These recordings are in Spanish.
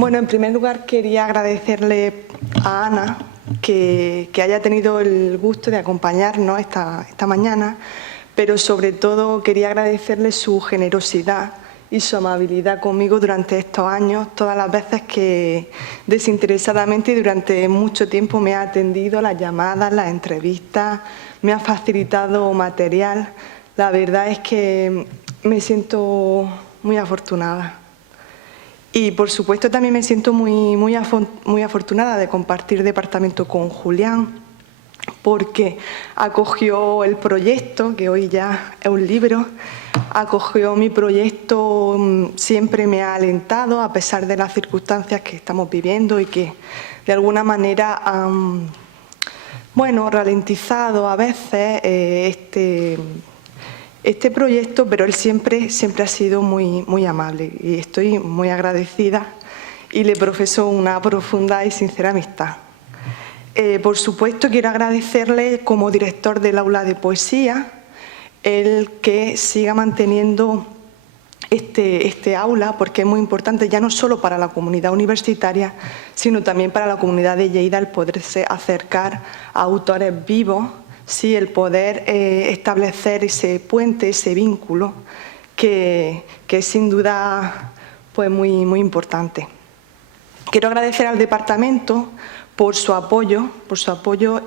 Bueno, en primer lugar quería agradecerle a Ana que haya tenido el gusto de acompañarnos esta mañana, pero sobre todo quería agradecerle su generosidad y su amabilidad conmigo durante estos años, todas las veces que desinteresadamente y durante mucho tiempo me ha atendido las llamadas, las entrevistas, me ha facilitado material. La verdad es que me siento muy afortunada. Y por supuesto también me siento muy afortunada de compartir departamento con Julián, porque acogió el proyecto, que hoy ya es un libro, acogió mi proyecto, siempre me ha alentado a pesar de las circunstancias que estamos viviendo y que de alguna manera han, ralentizado a veces este proyecto, pero él siempre ha sido muy amable y estoy muy agradecida y le profeso una profunda y sincera amistad. Por supuesto, quiero agradecerle como director del aula de poesía el que siga manteniendo este aula, porque es muy importante ya no solo para la comunidad universitaria, sino también para la comunidad de Lleida el poderse acercar a autores vivos, sí, el poder establecer ese puente, ese vínculo, que es sin duda pues muy importante. Quiero agradecer al departamento por su apoyo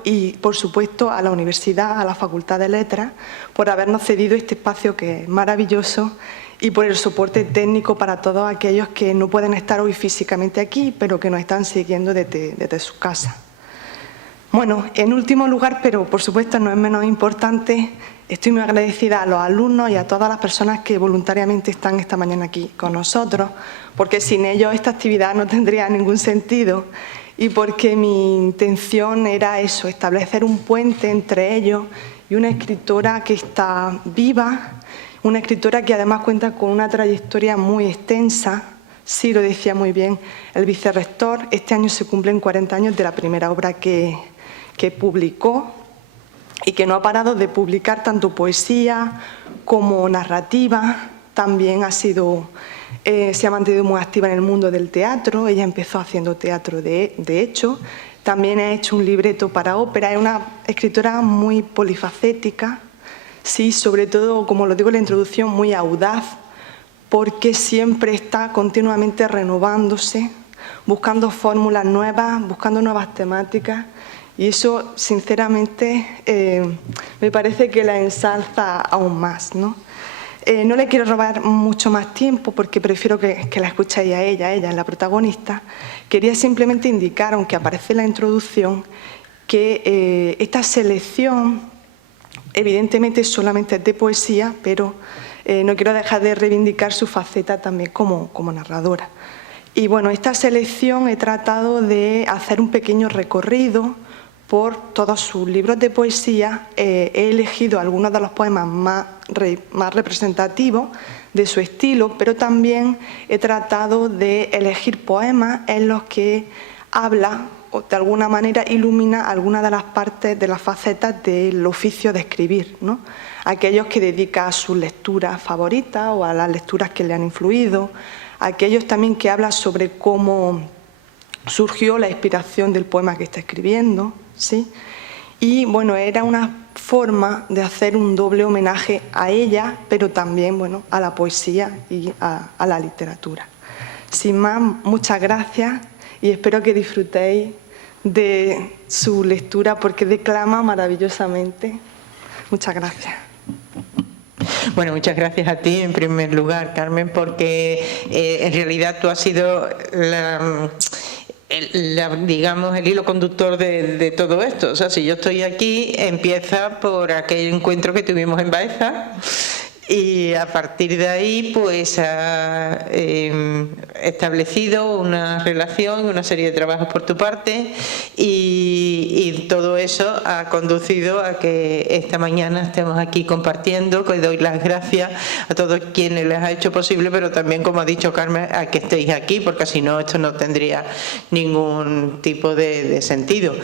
y, por supuesto, a la universidad, a la Facultad de Letras, por habernos cedido este espacio que es maravilloso y por el soporte técnico para todos aquellos que no pueden estar hoy físicamente aquí, pero que nos están siguiendo desde sus casas. Bueno, en último lugar, pero por supuesto no es menos importante, estoy muy agradecida a los alumnos y a todas las personas que voluntariamente están esta mañana aquí con nosotros, porque sin ellos esta actividad no tendría ningún sentido y porque mi intención era eso, establecer un puente entre ellos y una escritora que está viva, una escritora que además cuenta con una trayectoria muy extensa. Sí, lo decía muy bien el vicerrector, este año se cumplen 40 años de la primera obra que publicó y que no ha parado de publicar tanto poesía como narrativa. También se ha mantenido muy activa en el mundo del teatro. Ella empezó haciendo teatro de hecho. También ha hecho un libreto para ópera. Es una escritora muy polifacética, sí, sobre todo, como lo digo en la introducción, muy audaz, porque siempre está continuamente renovándose, buscando fórmulas nuevas, buscando nuevas temáticas. Y eso, sinceramente, me parece que la ensalza aún más, ¿no? No le quiero robar mucho más tiempo porque prefiero que la escuchéis a ella es la protagonista. Quería simplemente indicar, aunque aparece en la introducción, que esta selección evidentemente solamente es de poesía, pero no quiero dejar de reivindicar su faceta también como narradora. Y bueno, esta selección he tratado de hacer un pequeño recorrido por todos sus libros de poesía. He elegido algunos de los poemas más representativos de su estilo, pero también he tratado de elegir poemas en los que habla o de alguna manera ilumina algunas de las partes, de las facetas del oficio de escribir, ¿no? Aquellos que dedica a sus lecturas favoritas o a las lecturas que le han influido, aquellos también que habla sobre cómo surgió la inspiración del poema que está escribiendo, ¿sí? Y bueno, era una forma de hacer un doble homenaje a ella, pero también, bueno, a la poesía y a la literatura. Sin más, muchas gracias y espero que disfrutéis de su lectura porque declama maravillosamente. Muchas gracias. Bueno, muchas gracias a ti en primer lugar, Carmen, porque en realidad tú has sido digamos, el hilo conductor de todo esto. O sea, si yo estoy aquí, empieza por aquel encuentro que tuvimos en Baeza y a partir de ahí pues ha establecido una relación, una serie de trabajos por tu parte y todo eso ha conducido a que esta mañana estemos aquí compartiendo, que doy las gracias a todos quienes les ha hecho posible, pero también, como ha dicho Carmen, a que estéis aquí, porque si no esto no tendría ningún tipo de sentido.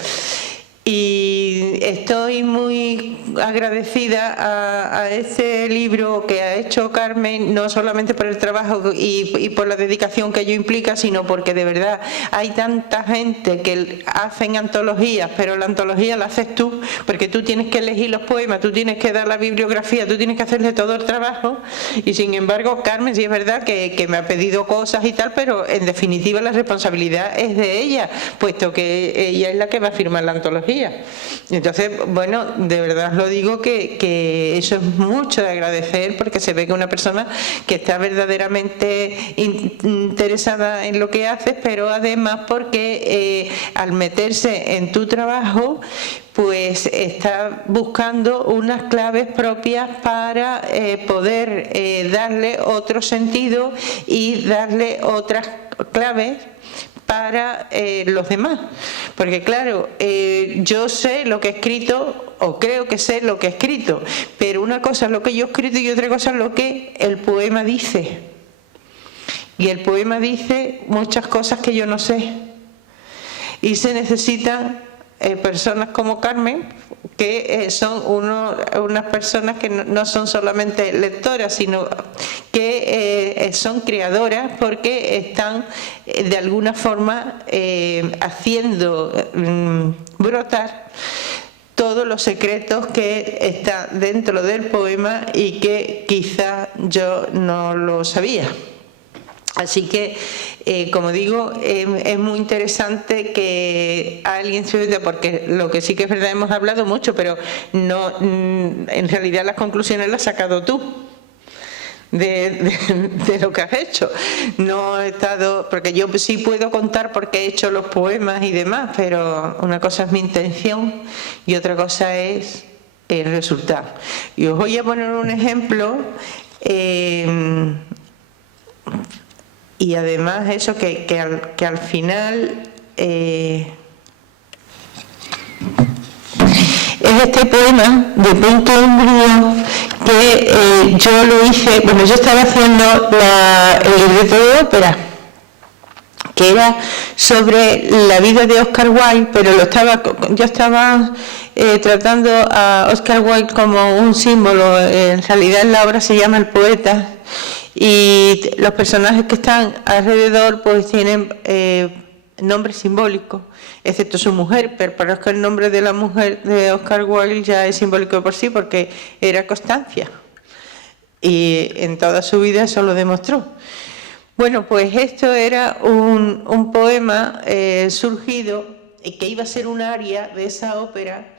Y estoy muy agradecida a ese libro que ha hecho Carmen, no solamente por el trabajo y por la dedicación que ello implica, sino porque de verdad hay tanta gente que hacen antologías, pero la antología la haces tú, porque tú tienes que elegir los poemas, tú tienes que dar la bibliografía, tú tienes que hacerle todo el trabajo. Y sin embargo, Carmen sí es verdad que me ha pedido cosas y tal, pero en definitiva la responsabilidad es de ella, puesto que ella es la que va a firmar la antología. Entonces, bueno, de verdad os lo digo que eso es mucho de agradecer, porque se ve que una persona que está verdaderamente interesada en lo que haces, pero además porque al meterse en tu trabajo, pues está buscando unas claves propias para poder darle otro sentido y darle otras claves para los demás, porque claro, yo sé lo que he escrito, o creo que sé lo que he escrito, pero una cosa es lo que yo he escrito y otra cosa es lo que el poema dice, y el poema dice muchas cosas que yo no sé, y se necesitan personas como Carmen, que son unas personas que no son solamente lectoras, sino que son creadoras, porque están de alguna forma haciendo brotar todos los secretos que están dentro del poema y que quizá yo no lo sabía. Así que, como digo, es muy interesante que alguien se vea, porque lo que sí que es verdad, hemos hablado mucho, pero no, en realidad las conclusiones las has sacado tú de lo que has hecho. No he estado, porque yo sí puedo contar porque he hecho los poemas y demás, pero una cosa es mi intención y otra cosa es el resultado. Y os voy a poner un ejemplo. Y además eso que al final es este poema de Punto Umbrío que yo lo hice, bueno, yo estaba haciendo el libreto de ópera, que era sobre la vida de Oscar Wilde, pero yo estaba tratando a Oscar Wilde como un símbolo. En realidad en la obra se llama El Poeta, y los personajes que están alrededor pues tienen nombres simbólicos, excepto su mujer, pero es que el nombre de la mujer de Oscar Wilde ya es simbólico por sí, porque era Constancia, y en toda su vida eso lo demostró. Bueno, pues esto era un poema surgido, que iba a ser un aria de esa ópera,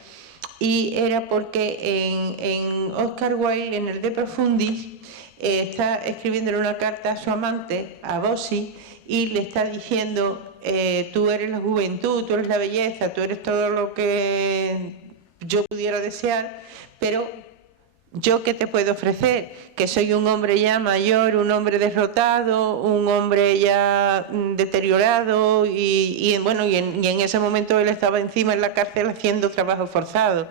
y era porque en Oscar Wilde, en el De Profundis, está escribiéndole una carta a su amante, a Bossi, y le está diciendo: tú eres la juventud, tú eres la belleza, tú eres todo lo que yo pudiera desear, pero ¿yo qué te puedo ofrecer? Que soy un hombre ya mayor, un hombre derrotado, un hombre ya deteriorado, y en ese momento él estaba encima en la cárcel haciendo trabajo forzado.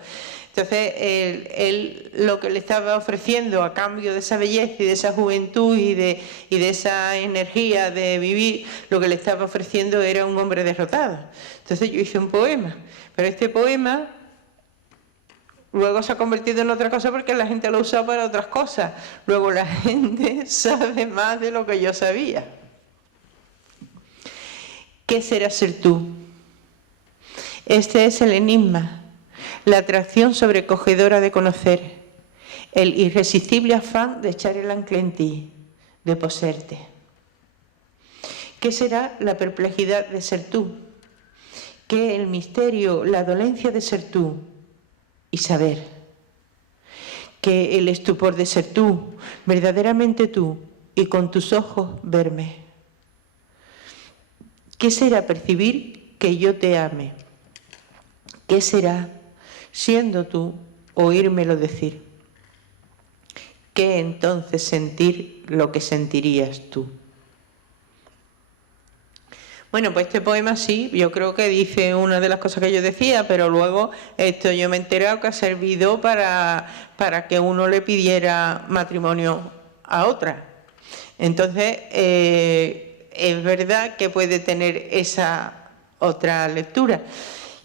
Entonces, él lo que le estaba ofreciendo a cambio de esa belleza y de esa juventud y de esa energía de vivir, lo que le estaba ofreciendo era un hombre derrotado. Entonces yo hice un poema, pero este poema luego se ha convertido en otra cosa porque la gente lo usa para otras cosas. Luego la gente sabe más de lo que yo sabía. ¿Qué será ser tú? Este es el enigma. La atracción sobrecogedora de conocer, el irresistible afán de echar el ancla en ti, de poseerte. ¿Qué será la perplejidad de ser tú? ¿Qué el misterio, la dolencia de ser tú y saber? ¿Qué el estupor de ser tú, verdaderamente tú, y con tus ojos verme? ¿Qué será percibir que yo te ame? ¿Qué será, siendo tú, oírmelo decir? ¿Qué entonces sentir lo que sentirías tú? Bueno, pues este poema sí, yo creo que dice una de las cosas que yo decía, pero luego esto yo me he enterado que ha servido para que uno le pidiera matrimonio a otra. Entonces, es verdad que puede tener esa otra lectura.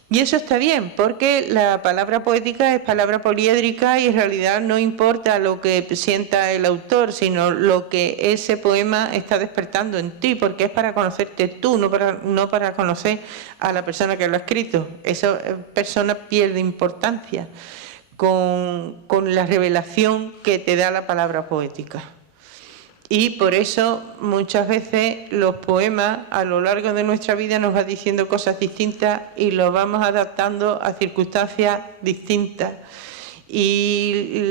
Y eso está bien, porque la palabra poética es palabra poliédrica y en realidad no importa lo que sienta el autor, sino lo que ese poema está despertando en ti, porque es para conocerte tú, no para conocer a la persona que lo ha escrito. Esa persona pierde importancia con la revelación que te da la palabra poética. Y por eso muchas veces los poemas a lo largo de nuestra vida nos van diciendo cosas distintas y los vamos adaptando a circunstancias distintas y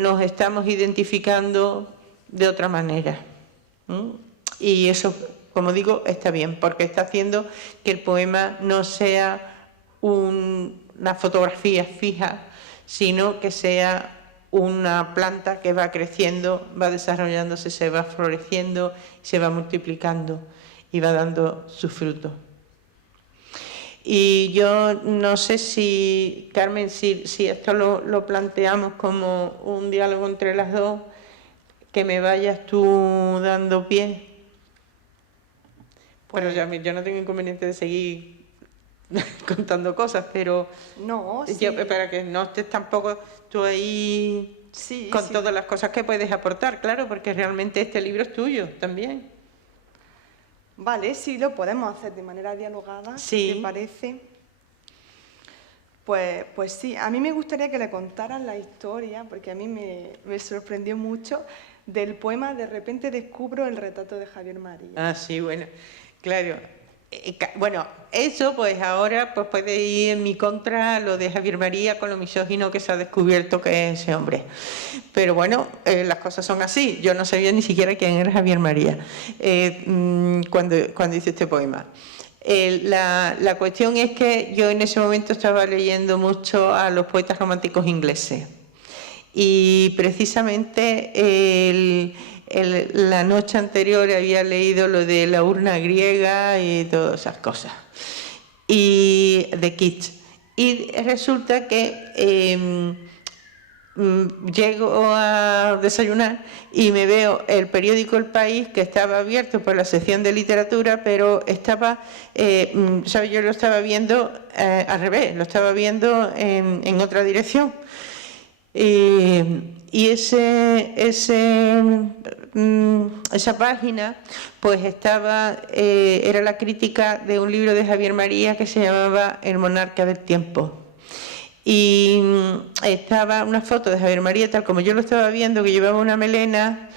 nos estamos identificando de otra manera. Y eso, como digo, está bien, porque está haciendo que el poema no sea una fotografía fija, sino que sea una planta que va creciendo, va desarrollándose, se va floreciendo, se va multiplicando y va dando sus frutos. Y yo no sé si, Carmen, si esto lo planteamos como un diálogo entre las dos, que me vayas tú dando pie. Bueno, yo no tengo inconveniente de seguir contando cosas, pero No, sí. para que no estés tampoco tú ahí con todas las cosas que puedes aportar, claro, porque realmente este libro es tuyo también. Vale, sí, lo podemos hacer de manera dialogada, sí. ¿te parece? Pues sí, a mí me gustaría que le contaran la historia, porque a mí me sorprendió mucho, del poema De repente descubro el retrato de Javier María. Ah, sí, bueno, claro. Bueno, eso pues ahora pues puede ir en mi contra lo de Javier María con lo misógino que se ha descubierto que es ese hombre. Pero bueno, las cosas son así. Yo no sabía ni siquiera quién era Javier María cuando hice este poema. La cuestión es que yo en ese momento estaba leyendo mucho a los poetas románticos ingleses y precisamente la noche anterior había leído lo de la urna griega y todas esas cosas, y de Keats. Y resulta que llego a desayunar y me veo el periódico El País, que estaba abierto por la sección de literatura, pero estaba, ¿sabes? Yo lo estaba viendo al revés, lo estaba viendo en otra dirección. Y esa página pues era la crítica de un libro de Javier María que se llamaba El monarca del tiempo. Y estaba una foto de Javier María tal como yo lo estaba viendo, que llevaba una melena.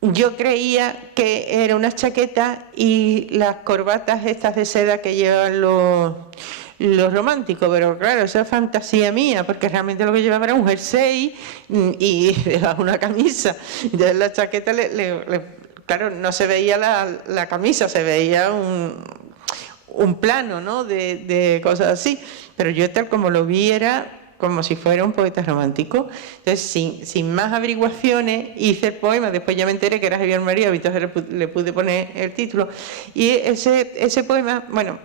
Yo creía que era una chaqueta y las corbatas estas de seda que llevan los románticos, pero claro, eso es fantasía mía, porque realmente lo que llevaba era un jersey y una camisa. Entonces la chaqueta, claro, no se veía la camisa, se veía un plano, ¿no?, de cosas así. Pero yo tal como lo vi era como si fuera un poeta romántico. Entonces, sin más averiguaciones, hice el poema. Después ya me enteré que era Javier María, entonces le pude poner el título. Y ese poema, bueno,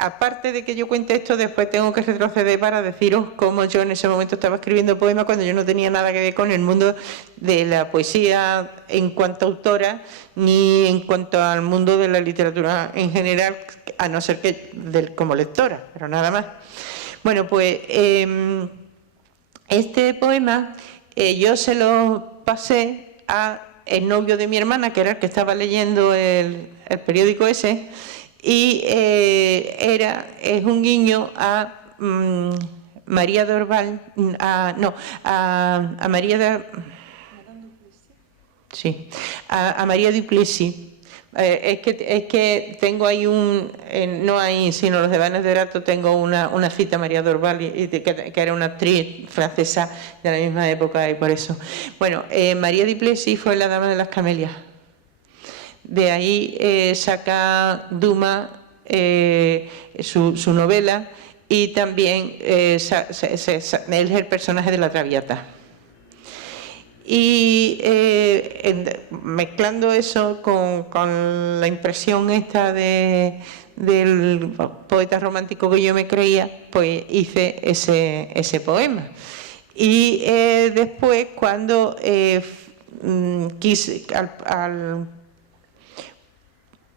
aparte de que yo cuente esto, después tengo que retroceder para deciros cómo yo en ese momento estaba escribiendo poemas cuando yo no tenía nada que ver con el mundo de la poesía en cuanto a autora, ni en cuanto al mundo de la literatura en general, a no ser que como lectora, pero nada más. Bueno, pues este poema yo se lo pasé al novio de mi hermana, que era el que estaba leyendo el periódico ese, y es un guiño a María Dorval, a María de... Sí, a María Duplessis. Es que tengo ahí no ahí, sino los devanes de Rato, tengo una cita a María Dorval, que era una actriz francesa de la misma época, y por eso. Bueno, María Duplessis fue la dama de las camelias. De ahí saca Dumas su novela, y también él es el personaje de la Traviata. Y mezclando eso con la impresión esta del poeta romántico que yo me creía, pues hice ese poema. Y después, cuando quise, al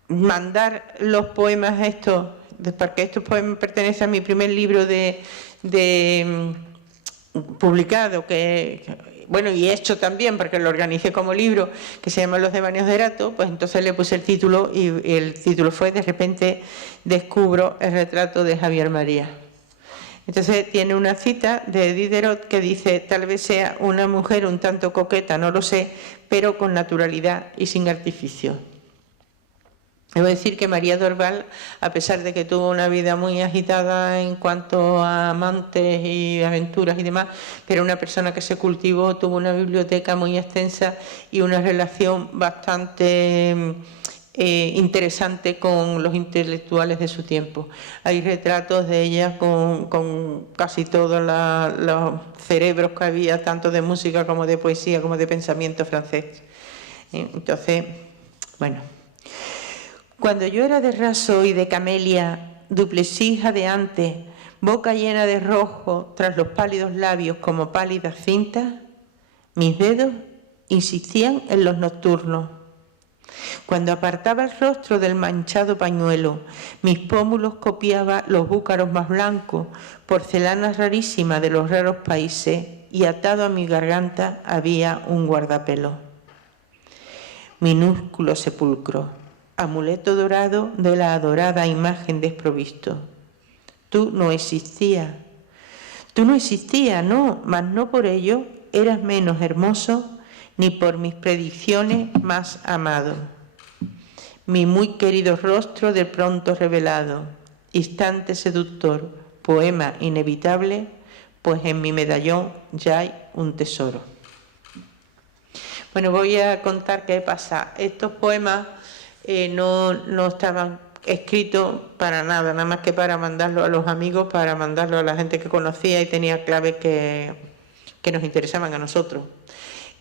mandar los poemas estos porque estos poemas pertenecen a mi primer libro publicado, bueno, y hecho también, porque lo organicé como libro, que se llama Los demonios de Erato, pues entonces le puse el título, y el título fue De repente descubro el retrato de Javier María. Entonces tiene una cita de Diderot que dice: tal vez sea una mujer un tanto coqueta, no lo sé, pero con naturalidad y sin artificio. Debo decir que María Dorval, a pesar de que tuvo una vida muy agitada en cuanto a amantes y aventuras y demás, pero una persona que se cultivó, tuvo una biblioteca muy extensa y una relación bastante interesante con los intelectuales de su tiempo. Hay retratos de ella con casi todos los cerebros que había, tanto de música como de poesía, como de pensamiento francés. Entonces, bueno. Cuando yo era de raso y de camelia, Duplessis jadeante, boca llena de rojo tras los pálidos labios como pálidas cintas, mis dedos insistían en los nocturnos. Cuando apartaba el rostro del manchado pañuelo, mis pómulos copiaba los búcaros más blancos, porcelana rarísima de los raros países, y atado a mi garganta había un guardapelo. Minúsculo sepulcro, amuleto dorado de la adorada imagen desprovisto. Tú no existías, no, mas no por ello eras menos hermoso, ni por mis predicciones más amado. Mi muy querido rostro de pronto revelado, instante seductor, poema inevitable, pues en mi medallón ya hay un tesoro. Bueno, voy a contar qué pasa. Estos poemas no estaban escritos para nada más que para mandarlo a los amigos, para mandarlo a la gente que conocía y tenía claves que nos interesaban a nosotros.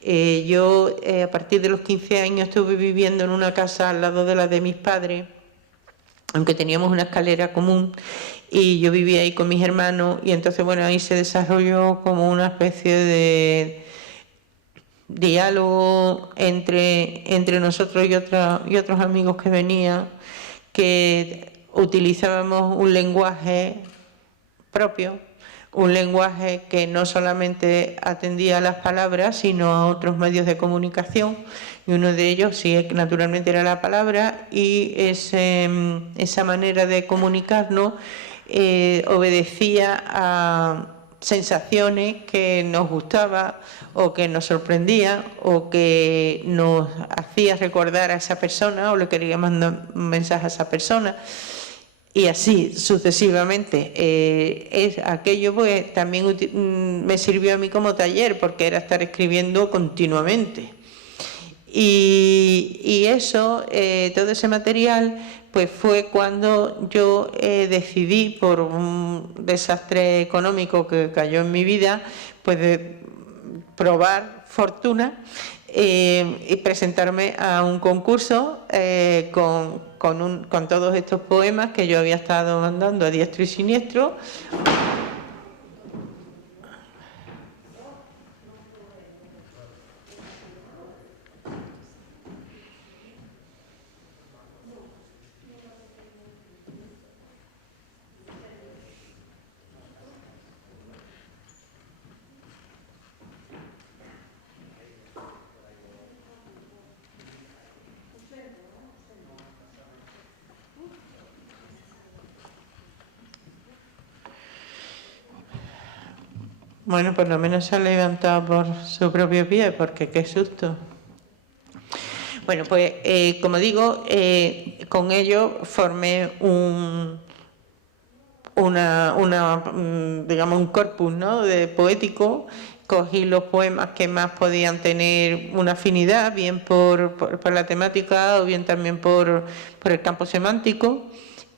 Yo a partir de los 15 años estuve viviendo en una casa al lado de la de mis padres, aunque teníamos una escalera común, y yo vivía ahí con mis hermanos, y entonces bueno, ahí se desarrolló como una especie de diálogo entre nosotros y otros amigos que venían, que utilizábamos un lenguaje propio, un lenguaje que no solamente atendía a las palabras, sino a otros medios de comunicación, y uno de ellos sí, naturalmente, era la palabra, y esa manera de comunicarnos obedecía a sensaciones que nos gustaba o que nos sorprendía o que nos hacía recordar a esa persona o le quería mandar un mensaje a esa persona, y así sucesivamente. Aquello pues también me sirvió a mí como taller, porque era estar escribiendo continuamente, y eso, todo ese material, pues fue cuando yo decidí, por un desastre económico que cayó en mi vida, pues de probar fortuna y presentarme a un concurso con todos estos poemas que yo había estado mandando a diestro y siniestro. Bueno, por lo menos se ha levantado por su propio pie, porque qué susto. Bueno, pues como digo, con ello formé digamos, un corpus, ¿no?, de poético. Cogí los poemas que más podían tener una afinidad, bien por la temática o bien también por el campo semántico.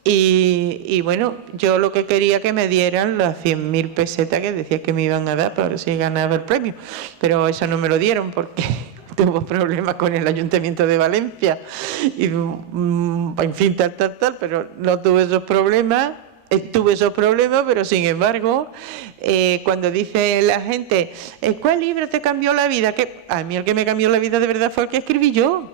Y bueno, yo lo que quería que me dieran las 100.000 pesetas que decía que me iban a dar para si ganaba el premio, pero eso no me lo dieron porque tuvo problemas con el Ayuntamiento de Valencia y en fin, tal, pero no tuve esos problemas. Tuve esos problemas, pero sin embargo, cuando dice la gente, ¿cuál libro te cambió la vida? Que a mí el que me cambió la vida de verdad fue el que escribí yo.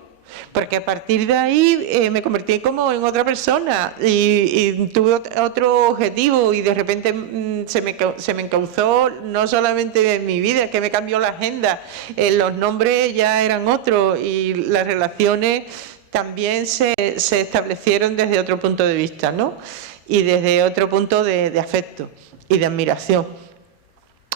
porque a partir de ahí me convertí como en otra persona y tuve otro objetivo y de repente se me encauzó no solamente en mi vida, que me cambió la agenda, los nombres ya eran otros y las relaciones también se establecieron desde otro punto de vista, ¿no? Y desde otro punto de afecto y de admiración.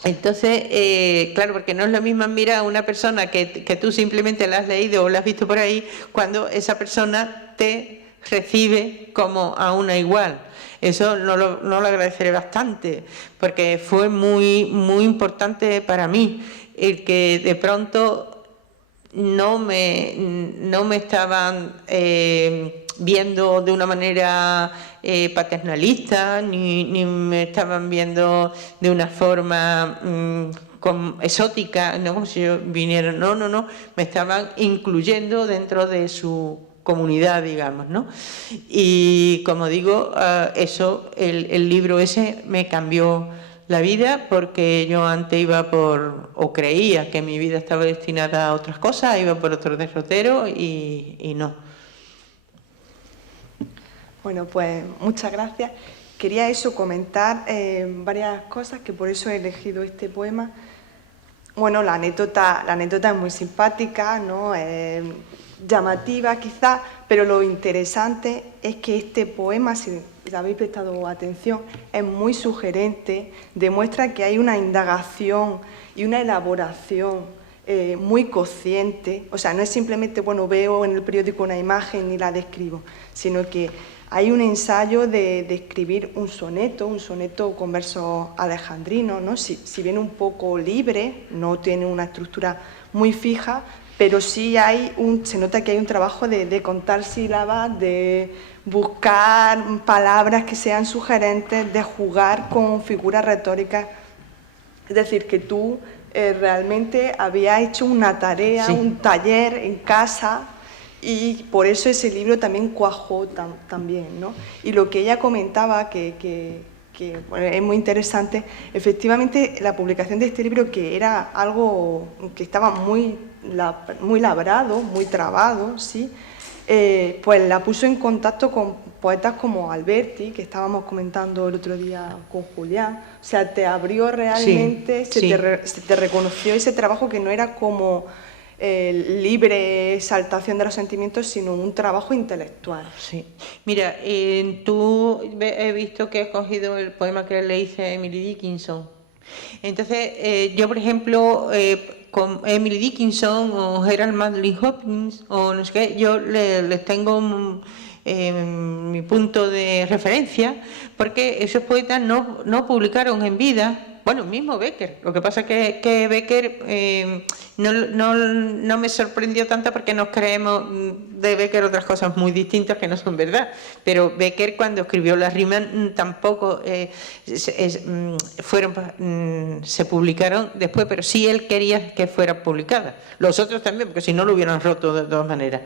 Entonces, claro, porque no es lo mismo admirar a una persona que tú simplemente la has leído o la has visto por ahí, cuando esa persona te recibe como a una igual. Eso no lo agradeceré bastante, porque fue muy, muy importante para mí el que de pronto no me estaban viendo de una manera paternalista, ni me estaban viendo de una forma exótica, no como si yo viniera, no, me estaban incluyendo dentro de su comunidad, digamos, ¿no? Y como digo, eso, el libro ese me cambió la vida, porque yo antes iba o creía que mi vida estaba destinada a otras cosas, iba por otros derroteros y no. Bueno, pues muchas gracias. Quería comentar varias cosas, que por eso he elegido este poema. Bueno, la anécdota es muy simpática, ¿no? Llamativa quizás, pero lo interesante es que este poema, si habéis prestado atención, es muy sugerente, demuestra que hay una indagación y una elaboración muy consciente. O sea, no es simplemente, bueno, veo en el periódico una imagen y la describo, sino que hay un ensayo de escribir un soneto con versos alejandrinos, ¿no? Si bien un poco libre, no tiene una estructura muy fija, pero sí se nota que hay un trabajo de contar sílabas, de buscar palabras que sean sugerentes, de jugar con figuras retóricas. Es decir, que tú realmente habías hecho una tarea, sí, un taller en casa, y por eso ese libro también cuajó también, ¿no? Y lo que ella comentaba, que bueno, es muy interesante, efectivamente la publicación de este libro, que era algo que estaba muy labrado, muy trabado, ¿sí? Pues la puso en contacto con poetas como Alberti, que estábamos comentando el otro día con Julián. O sea, te abrió realmente, sí, se te reconoció ese trabajo, que no era como libre exaltación de los sentimientos, sino un trabajo intelectual. Sí. Mira, tú he visto que has cogido el poema que le hice a Emily Dickinson. Entonces, yo, por ejemplo, con Emily Dickinson o Gerald Manley Hopkins o no sé qué, yo les tengo mi punto de referencia, porque esos poetas no publicaron en vida. Bueno, mismo Becker. Lo que pasa es que Becker no me sorprendió tanto, porque nos creemos de Becker otras cosas muy distintas que no son verdad. Pero Becker, cuando escribió las rimas, tampoco se publicaron después, pero sí él quería que fueran publicadas. Los otros también, porque si no lo hubieran roto de todas maneras.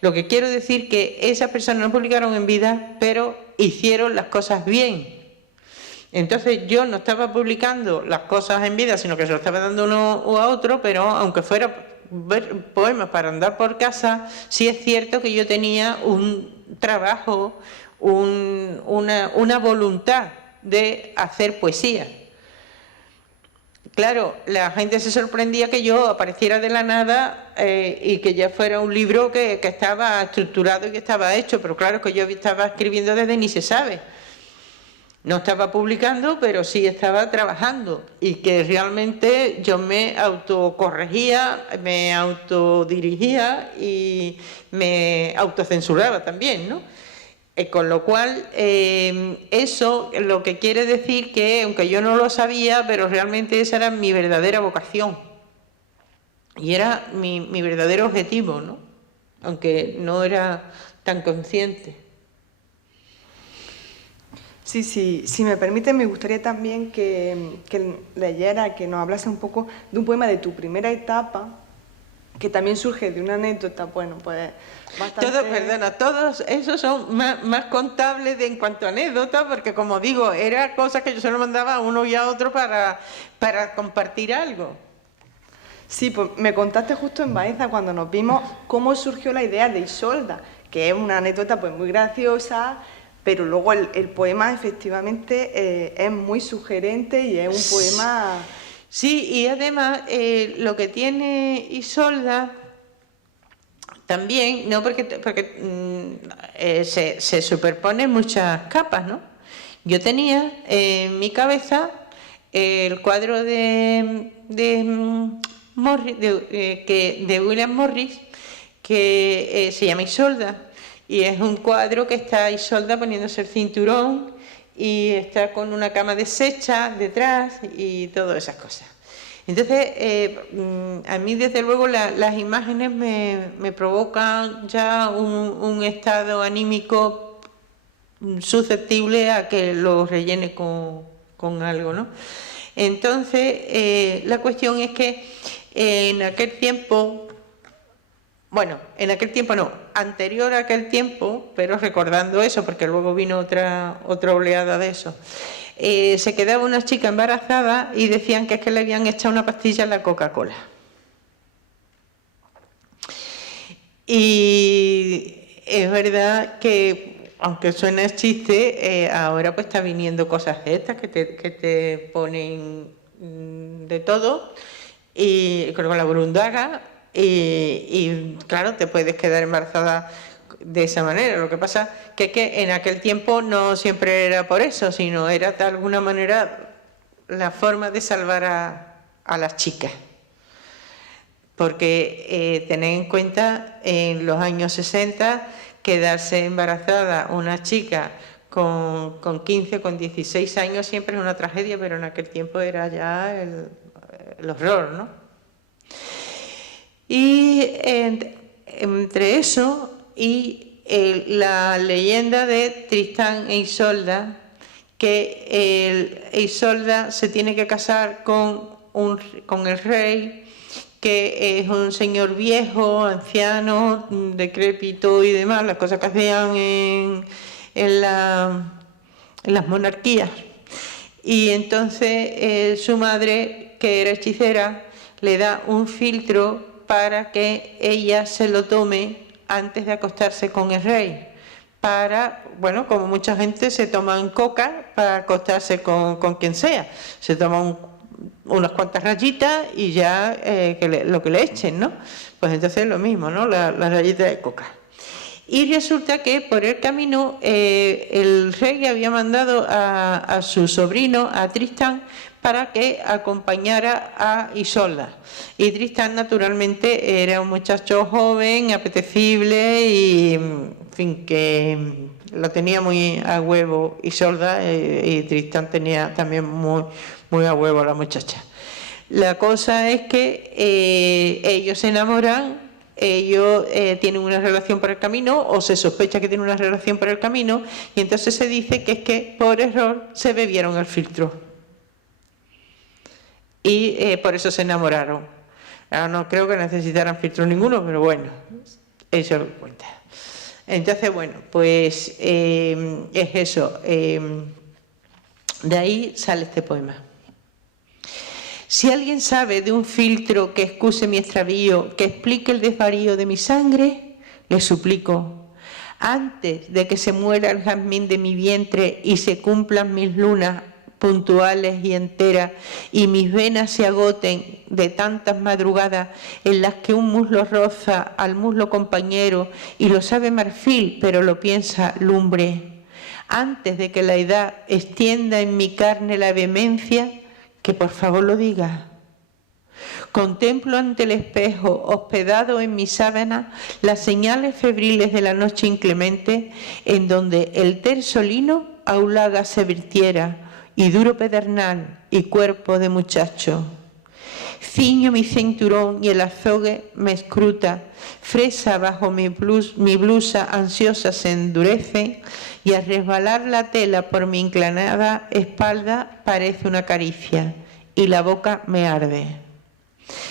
Lo que quiero decir, que esas personas no publicaron en vida, pero hicieron las cosas bien. Entonces yo no estaba publicando las cosas en vida, sino que se lo estaba dando uno o a otro, pero aunque fuera poemas para andar por casa, sí es cierto que yo tenía un trabajo, una voluntad de hacer poesía. Claro, la gente se sorprendía que yo apareciera de la nada y que ya fuera un libro que estaba estructurado y que estaba hecho, pero claro, que yo estaba escribiendo desde ni se sabe. No estaba publicando, pero sí estaba trabajando, y que realmente yo me autocorregía, me autodirigía y me autocensuraba también, ¿no? Con lo cual, eso lo que quiere decir que, aunque yo no lo sabía, pero realmente esa era mi verdadera vocación y era mi verdadero objetivo, ¿no? Aunque no era tan consciente. Sí, si me permite, me gustaría también que leyera, que nos hablase un poco de un poema de tu primera etapa, que también surge de una anécdota, bueno, pues bastante... Todos esos son más contables en cuanto a anécdotas, porque como digo, era cosas que yo se lo mandaba a uno y a otro para compartir algo. Sí, pues me contaste justo en Baeza cuando nos vimos cómo surgió la idea de Isolda, que es una anécdota pues muy graciosa, pero luego el poema efectivamente es muy sugerente y es un poema... Sí, y además lo que tiene Isolda también, no porque se superponen muchas capas, ¿no? Yo tenía en mi cabeza el cuadro de William Morris, que se llama Isolda, y es un cuadro que está Isolda poniéndose el cinturón y está con una cama deshecha detrás y todas esas cosas. Entonces, a mí desde luego las imágenes me provocan ya un estado anímico susceptible a que lo rellene con algo, ¿no? Entonces, la cuestión es que en aquel tiempo, bueno, en aquel tiempo no, anterior a aquel tiempo, pero recordando eso, porque luego vino otra oleada de eso, se quedaba una chica embarazada y decían que es que le habían echado una pastilla en la Coca-Cola. Y es verdad que, aunque suena chiste, ahora pues está viniendo cosas de estas que te ponen de todo, y con la burundaga, y claro, te puedes quedar embarazada de esa manera. Lo que pasa que es que en aquel tiempo no siempre era por eso, sino era de alguna manera la forma de salvar a las chicas. Porque tened en cuenta, en los años 60, quedarse embarazada una chica con 15, con 16 años siempre es una tragedia, pero en aquel tiempo era ya el horror, ¿no? Y entre eso y la leyenda de Tristán e Isolda, que Isolda se tiene que casar con el rey, que es un señor viejo, anciano, decrépito y demás, las cosas que hacían en las monarquías. Y entonces su madre, que era hechicera, le da un filtro para que ella se lo tome antes de acostarse con el rey. Bueno, como mucha gente se toman coca para acostarse con quien sea. Se toman unas cuantas rayitas y ya lo que le echen, ¿no? Pues entonces lo mismo, ¿no? Las rayitas de coca. Y resulta que por el camino el rey había mandado a su sobrino, a Tristán, para que acompañara a Isolda. Y Tristán naturalmente era un muchacho joven, apetecible y, en fin, que lo tenía muy a huevo Isolda, y Tristán tenía también muy a huevo a la muchacha. La cosa es que ellos se enamoran, ellos tienen una relación por el camino, o se sospecha que tienen una relación por el camino, y entonces se dice que es que por error se bebieron el filtro. Y por eso se enamoraron. Ahora no creo que necesitaran filtro ninguno, pero bueno, eso es lo que cuenta. Entonces, bueno, pues es eso. De ahí sale este poema. Si alguien sabe de un filtro que excuse mi extravío, que explique el desvarío de mi sangre, le suplico, antes de que se muera el jazmín de mi vientre y se cumplan mis lunas puntuales y enteras, y mis venas se agoten de tantas madrugadas en las que un muslo roza al muslo compañero y lo sabe marfil, pero lo piensa lumbre, antes de que la edad extienda en mi carne la vehemencia, que por favor lo diga. Contemplo ante el espejo, hospedado en mi sábana, las señales febriles de la noche inclemente, en donde el terso lino aulaga se virtiera, y duro pedernal y cuerpo de muchacho. Ciño mi cinturón y el azogue me escruta, fresa bajo mi blusa ansiosa se endurece, y al resbalar la tela por mi inclinada espalda parece una caricia, y la boca me arde.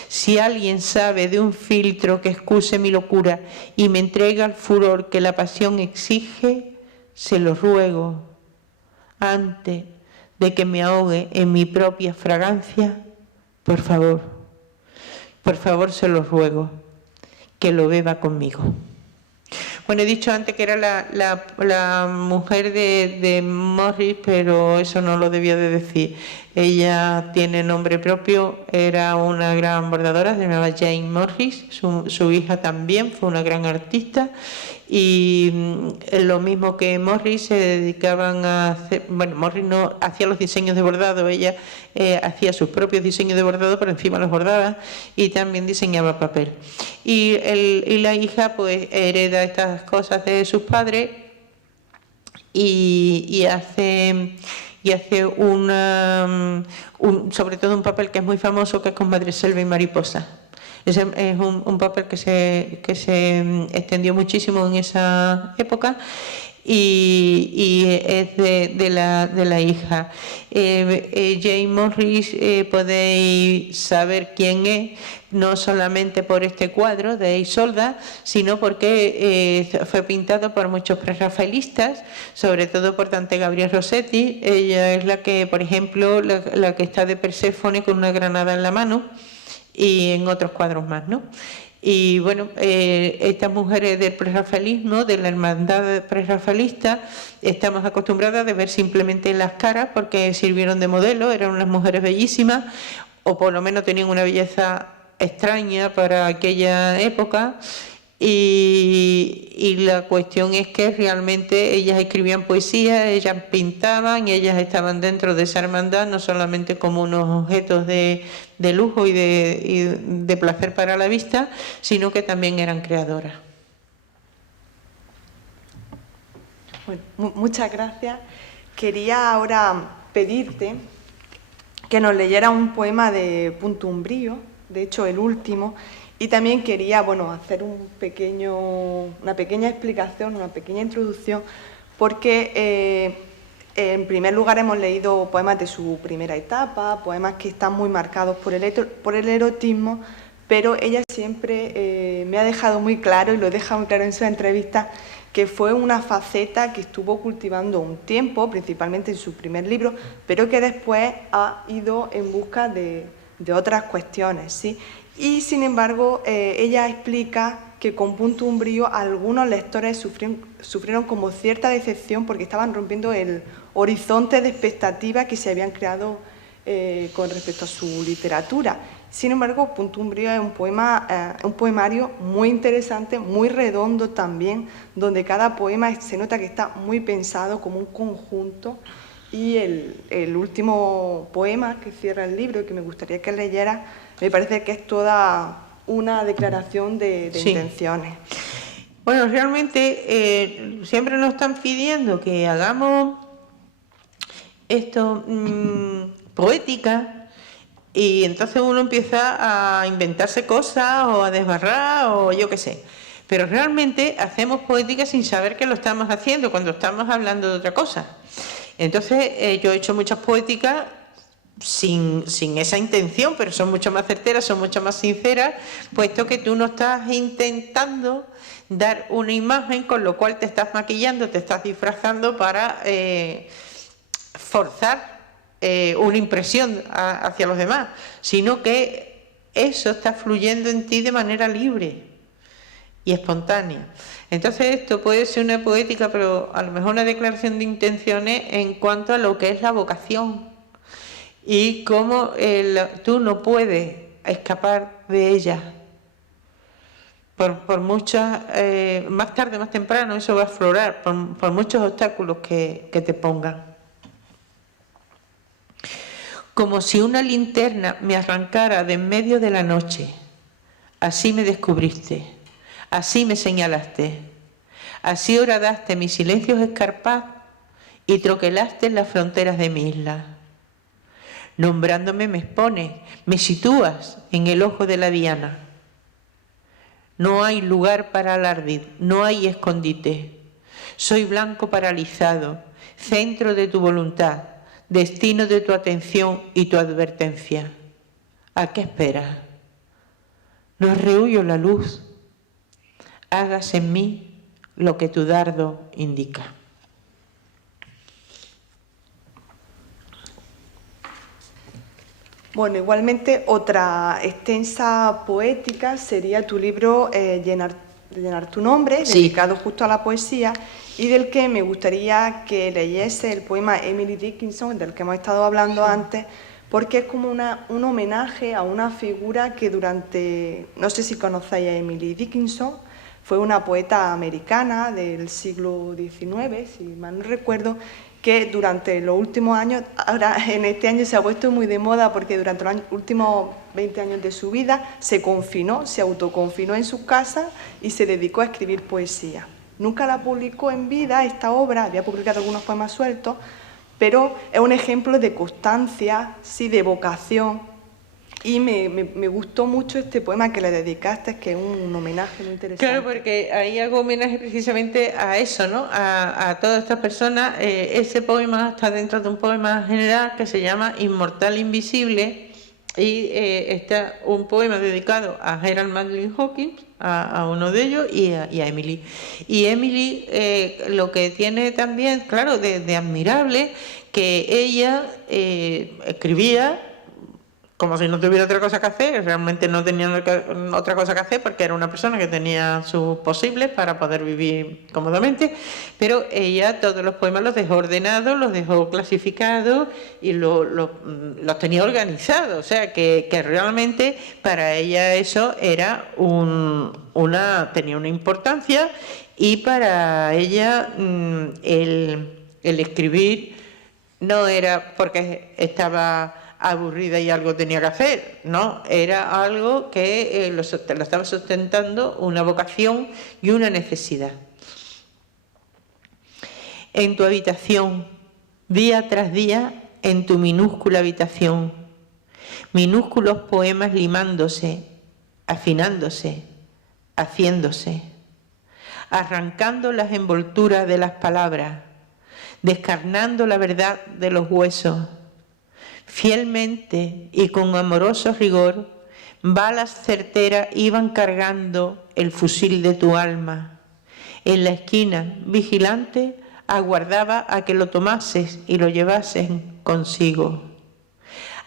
Si alguien sabe de un filtro que excuse mi locura y me entrega el furor que la pasión exige, se lo ruego, antes de que me ahogue en mi propia fragancia, por favor, Por favor, se lo ruego, que lo beba conmigo. Bueno, he dicho antes que era la mujer de Morris, pero eso no lo debía de decir. Ella tiene nombre propio, era una gran bordadora, se llamaba Jane Morris, su hija también fue una gran artista, y lo mismo que Morris se dedicaban a hacer, bueno, Morris no hacía los diseños de bordado, ella hacía sus propios diseños de bordado, pero encima los bordaba y también diseñaba papel. Y la hija pues hereda estas cosas de sus padres y hace sobre todo un papel que es muy famoso, que es con Madreselva y Mariposa. Es un papel que se extendió muchísimo en esa época y es de la hija. Jane Morris, podéis saber quién es, no solamente por este cuadro de Isolda, sino porque fue pintado por muchos prerrafaelistas, sobre todo por Dante Gabriel Rossetti. Ella es la que, por ejemplo, la que está de Perséfone con una granada en la mano, y en otros cuadros más, ¿no? Y bueno, estas mujeres del prerrafaelismo, de la hermandad prerrafaelista, estamos acostumbradas a ver simplemente las caras porque sirvieron de modelo, eran unas mujeres bellísimas, o por lo menos tenían una belleza extraña para aquella época. Y la cuestión es que realmente ellas escribían poesía, ellas pintaban, ellas estaban dentro de esa hermandad, no solamente como unos objetos de lujo y de placer para la vista, sino que también eran creadoras. Bueno, muchas gracias. Quería ahora pedirte que nos leyera un poema de Punto Umbrío, de hecho el último. Y también quería, hacer una pequeña explicación, una pequeña introducción, porque en primer lugar hemos leído poemas de su primera etapa, poemas que están muy marcados por el erotismo, pero ella siempre me ha dejado muy claro, y lo deja muy claro en su entrevista, que fue una faceta que estuvo cultivando un tiempo, principalmente en su primer libro, pero que después ha ido en busca de otras cuestiones, ¿sí? Y, sin embargo, ella explica que con Punto Umbrío algunos lectores sufrieron como cierta decepción porque estaban rompiendo el horizonte de expectativas que se habían creado con respecto a su literatura. Sin embargo, Punto Umbrío es un poemario muy interesante, muy redondo también, donde cada poema se nota que está muy pensado como un conjunto. Y el último poema que cierra el libro y que me gustaría que leyera, me parece que es toda una declaración de intenciones. Bueno, realmente siempre nos están pidiendo que hagamos esto poética, y entonces uno empieza a inventarse cosas o a desbarrar o yo qué sé. Pero realmente hacemos poética sin saber que lo estamos haciendo cuando estamos hablando de otra cosa. Entonces yo he hecho muchas poéticas sin esa intención, pero son mucho más certeras, son mucho más sinceras, puesto que tú no estás intentando dar una imagen con lo cual te estás maquillando, te estás disfrazando para forzar una impresión hacia los demás, sino que eso está fluyendo en ti de manera libre y espontánea. Entonces esto puede ser una poética, pero a lo mejor una declaración de intenciones en cuanto a lo que es la vocación y cómo tú no puedes escapar de ella. Por muchas, más tarde, más temprano, eso va a aflorar, por muchos obstáculos que te pongan. Como si una linterna me arrancara de en medio de la noche, así me descubriste, así me señalaste, así horadaste mis silencios escarpados y troquelaste las fronteras de mi isla. Nombrándome me expones, me sitúas en el ojo de la diana. No hay lugar para alardir, no hay escondite. Soy blanco paralizado, centro de tu voluntad, destino de tu atención y tu advertencia. ¿A qué esperas? No rehuyo la luz. Hagas en mí lo que tu dardo indica. Bueno, igualmente otra extensa poética sería tu libro Llenar tu nombre, Sí. dedicado justo a la poesía, y del que me gustaría que leyese el poema Emily Dickinson, del que hemos estado hablando antes, porque es como un homenaje a una figura que no sé si conocéis a Emily Dickinson, fue una poeta americana del siglo XIX, si mal no recuerdo, que durante los últimos años, ahora en este año se ha puesto muy de moda porque durante los últimos 20 años de su vida se confinó, se autoconfinó en su casa y se dedicó a escribir poesía. Nunca la publicó en vida esta obra, había publicado algunos poemas sueltos, pero es un ejemplo de constancia, sí, de vocación. Y me gustó mucho este poema que le dedicaste, que es un homenaje muy interesante. Claro, porque ahí hago homenaje precisamente a eso, ¿no? A todas estas personas. Ese poema está dentro de un poema general que se llama Inmortal Invisible, y está un poema dedicado a Gerald Manley Hopkins, a uno de ellos, y a Emily. Y Emily lo que tiene también, claro, de admirable, que ella escribía como si no tuviera otra cosa que hacer. Realmente no tenía otra cosa que hacer porque era una persona que tenía sus posibles para poder vivir cómodamente, pero ella todos los poemas los dejó ordenados, los dejó clasificados y los tenía organizados, o sea que realmente para ella eso era tenía una importancia, y para ella el escribir no era porque estaba aburrida y algo tenía que hacer, no, era algo que lo estaba sustentando una vocación y una necesidad. En tu habitación, día tras día, en tu minúscula habitación, minúsculos poemas limándose, afinándose, haciéndose, arrancando las envolturas de las palabras, descarnando la verdad de los huesos. Fielmente y con amoroso rigor, balas certeras iban cargando el fusil de tu alma. En la esquina, vigilante, aguardaba a que lo tomases y lo llevases consigo,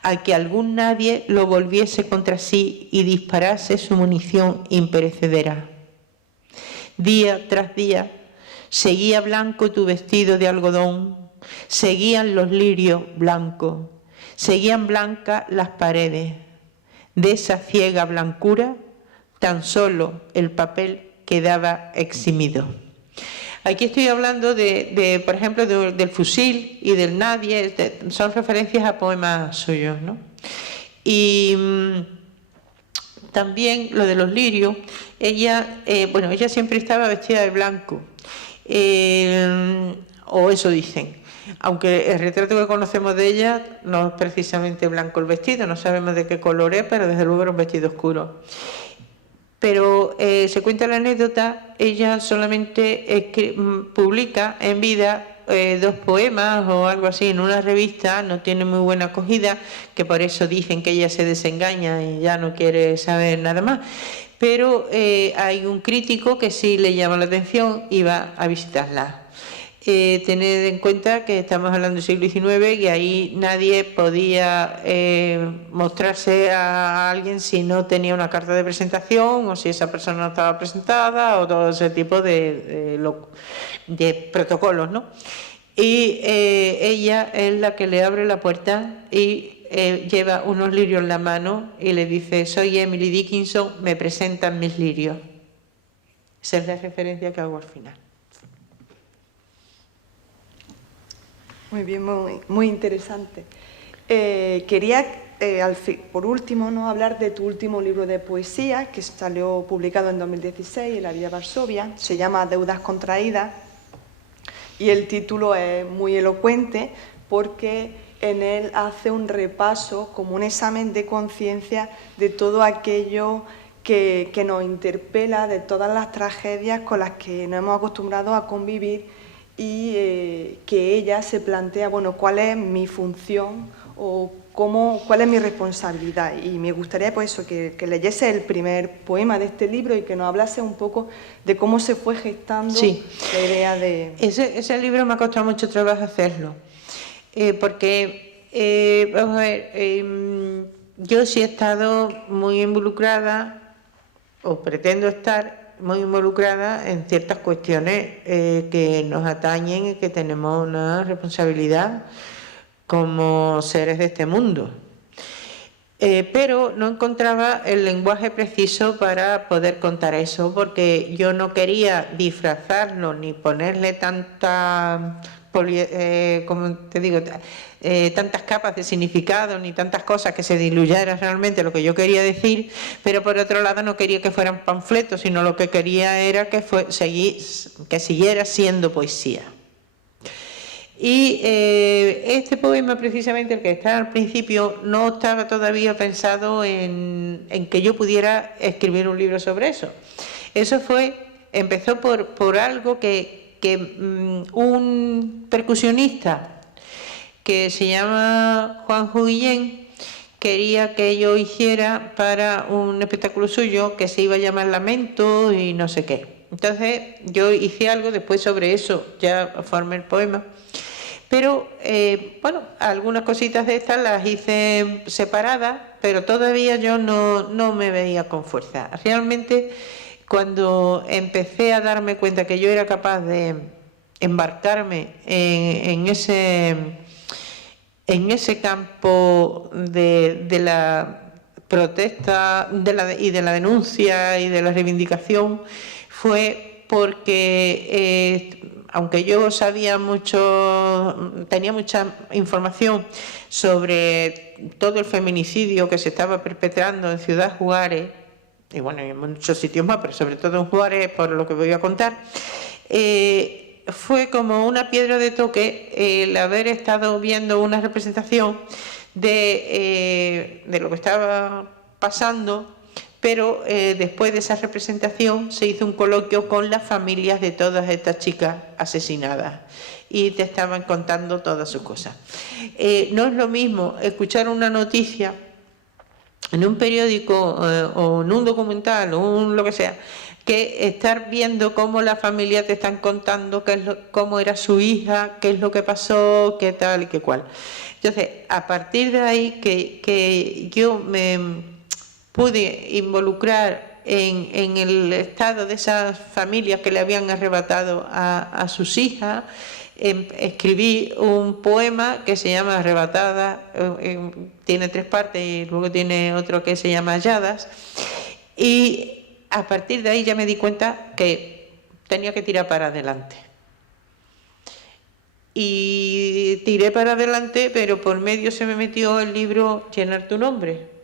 a que algún nadie lo volviese contra sí y disparase su munición imperecedera. Día tras día, seguía blanco tu vestido de algodón, seguían los lirios blancos, seguían blancas las paredes. De esa ciega blancura, tan solo el papel quedaba eximido. Aquí estoy hablando por ejemplo, del fusil y del nadie, son referencias a poemas suyos, ¿no? Y también lo de los lirios, ella siempre estaba vestida de blanco, o eso dicen. Aunque el retrato que conocemos de ella no es precisamente blanco el vestido, no sabemos de qué color es, pero desde luego era un vestido oscuro. Pero se cuenta la anécdota, ella solamente publica en vida 2 poemas o algo así en una revista, no tiene muy buena acogida, que por eso dicen que ella se desengaña y ya no quiere saber nada más. Pero hay un crítico que sí le llama la atención y va a visitarla. Tened en cuenta que estamos hablando del siglo XIX y ahí nadie podía mostrarse a alguien si no tenía una carta de presentación o si esa persona no estaba presentada o todo ese tipo de protocolos, ¿no? Y ella es la que le abre la puerta y lleva unos lirios en la mano y le dice: soy Emily Dickinson, me presentan mis lirios. Esa es la referencia que hago al final. Muy bien, muy interesante. Quería, por último, ¿no?, hablar de tu último libro de poesía, que salió publicado en 2016 en la Villa Varsovia. Se llama Deudas contraídas y el título es muy elocuente porque en él hace un repaso, como un examen de conciencia de todo aquello que nos interpela, de todas las tragedias con las que nos hemos acostumbrado a convivir, y que ella se plantea, bueno, cuál es mi función o cuál es mi responsabilidad. Y me gustaría pues eso, que leyese el primer poema de este libro y que nos hablase un poco de cómo se fue gestando la idea de... Ese libro me ha costado mucho trabajo hacerlo, porque, vamos a ver, yo sí he estado muy involucrada, o pretendo estar muy involucrada en ciertas cuestiones que nos atañen y que tenemos una responsabilidad como seres de este mundo. Pero no encontraba el lenguaje preciso para poder contar eso, porque yo no quería disfrazarlo ni ponerle tanta, como te digo, tantas capas de significado ni tantas cosas que se diluyera realmente lo que yo quería decir, pero por otro lado no quería que fueran panfletos, sino lo que quería era que siguiera siendo poesía. Y este poema, precisamente el que está al principio, no estaba todavía pensado en que yo pudiera escribir un libro sobre eso. Eso empezó por algo que un percusionista que se llama Juanjo Guillén quería que yo hiciera para un espectáculo suyo que se iba a llamar Lamento y no sé qué. Entonces yo hice algo, después sobre eso ya formé el poema. Pero, bueno, algunas cositas de estas las hice separadas, pero todavía yo no me veía con fuerza. Realmente, cuando empecé a darme cuenta que yo era capaz de embarcarme en ese campo de la protesta y de la denuncia y de la reivindicación, fue porque aunque yo tenía mucha información sobre todo el feminicidio que se estaba perpetrando en Ciudad Juárez, y bueno, en muchos sitios más, pero sobre todo en Juárez, por lo que voy a contar, fue como una piedra de toque el haber estado viendo una representación de lo que estaba pasando. Pero después de esa representación se hizo un coloquio con las familias de todas estas chicas asesinadas y te estaban contando todas sus cosas. No es lo mismo escuchar una noticia en un periódico o en un documental o lo que sea, que estar viendo cómo las familias te están contando cómo era su hija, qué es lo que pasó, qué tal y qué cual. Entonces, a partir de ahí que yo me pude involucrar en el estado de esas familias que le habían arrebatado a sus hijas. Escribí un poema que se llama Arrebatada, tiene 3 partes y luego tiene otro que se llama Halladas, y a partir de ahí ya me di cuenta que tenía que tirar para adelante. Y tiré para adelante, pero por medio se me metió el libro Llenar tu nombre,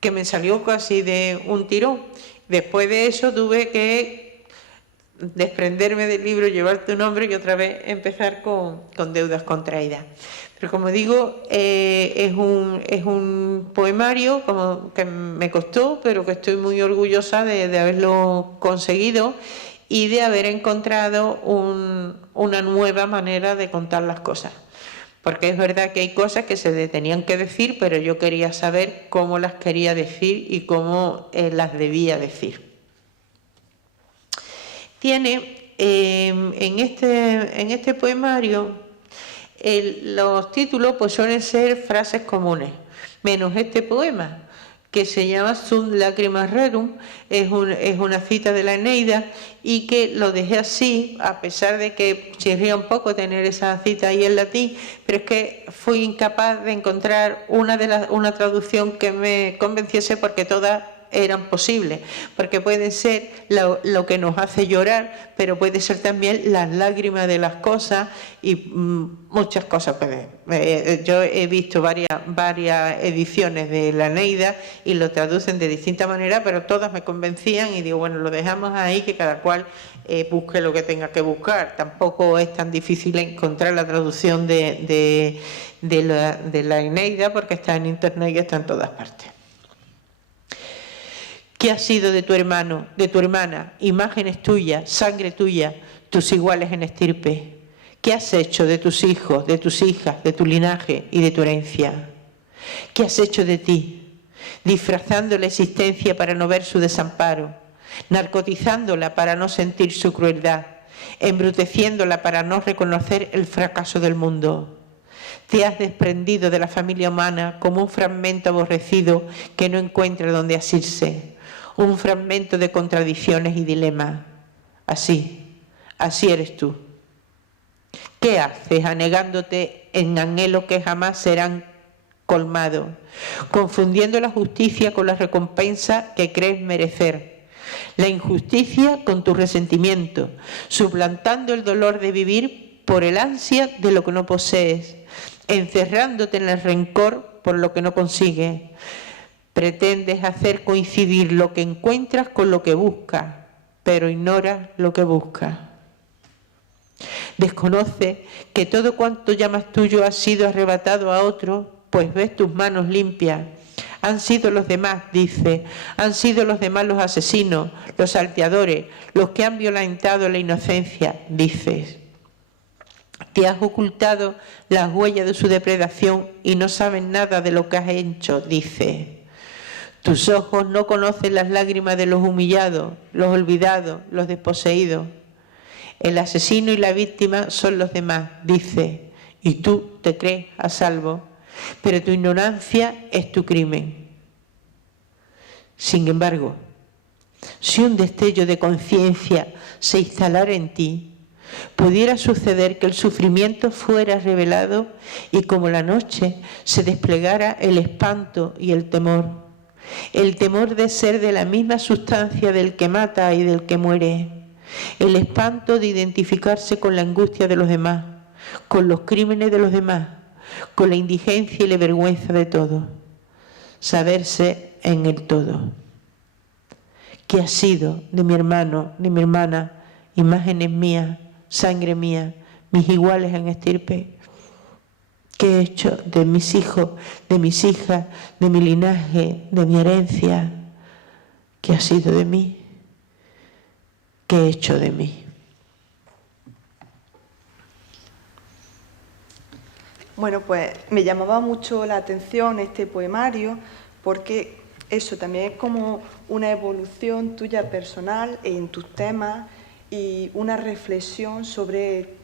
que me salió casi de un tirón. Después de eso tuve que desprenderme del libro Llevar tu nombre y otra vez empezar con Deudas contraídas. Pero como digo, es un poemario que me costó, pero que estoy muy orgullosa de haberlo conseguido y de haber encontrado una nueva manera de contar las cosas. Porque es verdad que hay cosas que se tenían que decir, pero yo quería saber cómo las quería decir y cómo las debía decir. Tiene en este poemario los títulos pues suelen ser frases comunes, menos este poema, que se llama Sunt lacrimas rerum, es una cita de la Eneida, y que lo dejé así, a pesar de que chirría un poco tener esa cita ahí en latín, pero es que fui incapaz de encontrar una traducción que me convenciese, porque todas eran posibles, porque pueden ser lo que nos hace llorar, pero puede ser también las lágrimas de las cosas y muchas cosas. Yo he visto varias ediciones de la Eneida y lo traducen de distintas maneras, pero todas me convencían y digo, bueno, lo dejamos ahí, que cada cual busque lo que tenga que buscar. Tampoco es tan difícil encontrar la traducción de la Eneida, porque está en internet y está en todas partes. ¿Qué ha sido de tu hermano, de tu hermana, imágenes tuyas, sangre tuya, tus iguales en estirpe? ¿Qué has hecho de tus hijos, de tus hijas, de tu linaje y de tu herencia? ¿Qué has hecho de ti, disfrazando la existencia para no ver su desamparo, narcotizándola para no sentir su crueldad, embruteciéndola para no reconocer el fracaso del mundo? Te has desprendido de la familia humana como un fragmento aborrecido que no encuentra dónde asirse, un fragmento de contradicciones y dilemas. Así eres tú. ¿Qué haces anegándote en anhelos que jamás serán colmados, confundiendo la justicia con la recompensa que crees merecer, la injusticia con tu resentimiento, suplantando el dolor de vivir por el ansia de lo que no posees, encerrándote en el rencor por lo que no consigues? Pretendes hacer coincidir lo que encuentras con lo que buscas, pero ignoras lo que buscas. Desconoces que todo cuanto llamas tuyo ha sido arrebatado a otro, pues ves tus manos limpias. Han sido los demás, dice, han sido los demás los asesinos, los salteadores, los que han violentado la inocencia, dices. Te has ocultado las huellas de su depredación y no sabes nada de lo que has hecho, dice. Tus ojos no conocen las lágrimas de los humillados, los olvidados, los desposeídos. El asesino y la víctima son los demás, dice, y tú te crees a salvo, pero tu ignorancia es tu crimen. Sin embargo, si un destello de conciencia se instalara en ti, pudiera suceder que el sufrimiento fuera revelado y como la noche se desplegara el espanto y el temor de ser de la misma sustancia del que mata y del que muere, el espanto de identificarse con la angustia de los demás, con los crímenes de los demás, con la indigencia y la vergüenza de todos, saberse en el todo. ¿Qué ha sido de mi hermano, de mi hermana, imágenes mías, sangre mía, mis iguales en estirpe? ¿Qué he hecho de mis hijos, de mis hijas, de mi linaje, de mi herencia? ¿Qué ha sido de mí? ¿Qué he hecho de mí? Bueno, pues me llamaba mucho la atención este poemario porque eso también es como una evolución tuya personal en tus temas y una reflexión sobre,